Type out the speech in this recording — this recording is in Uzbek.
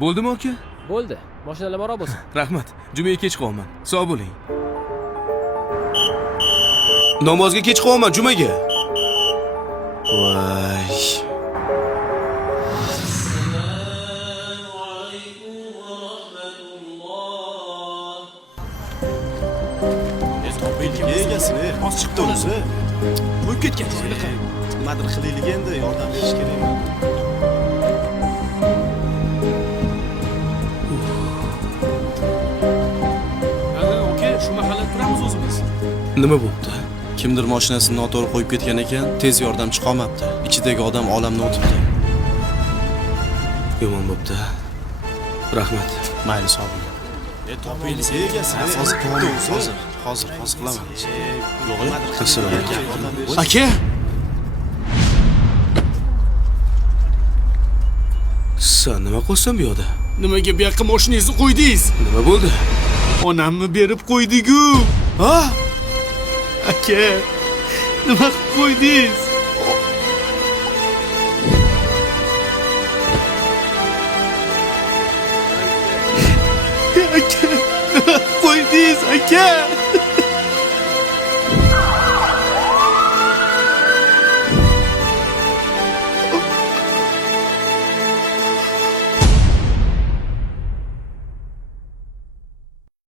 Bo'ldimi aka? Bo'ldi. Mashinalar baro bo'lsin. Rahmat. Jumaga kech qolman. Sog' bo'ling. Namozga kech qolman, jumaga. Voy. Egasini hozir chiqdi o'zi. Qo'yib ketgan joyini qil. Nimadir qilaylik endi, yordam berish kerakmi? Oka, shu mahallada turamiz o'zimiz. Nima bo'pti? Kimdir mashinasini noto'g'ri qo'yib ketgan ekan, tez yordam chiqolmabdi. Ichidagi odam olamni o'tibdi. Yomon bo'pti. Rahmat. Mayli, sog' bo'ling. Topaylik egasini. Hozir qilaman. Yo'q, Assalomu alaykum. aka. Sen nima qilsan bu yoqda? Nimaga bu yoqqa mashinangizni qo'ydingiz? Nima bo'ldi? Onamni berib qo'ydik-ku. Ha? Aka, nima qilib qo'ydingiz? Aka, nima qilib qo'ydingiz, aka?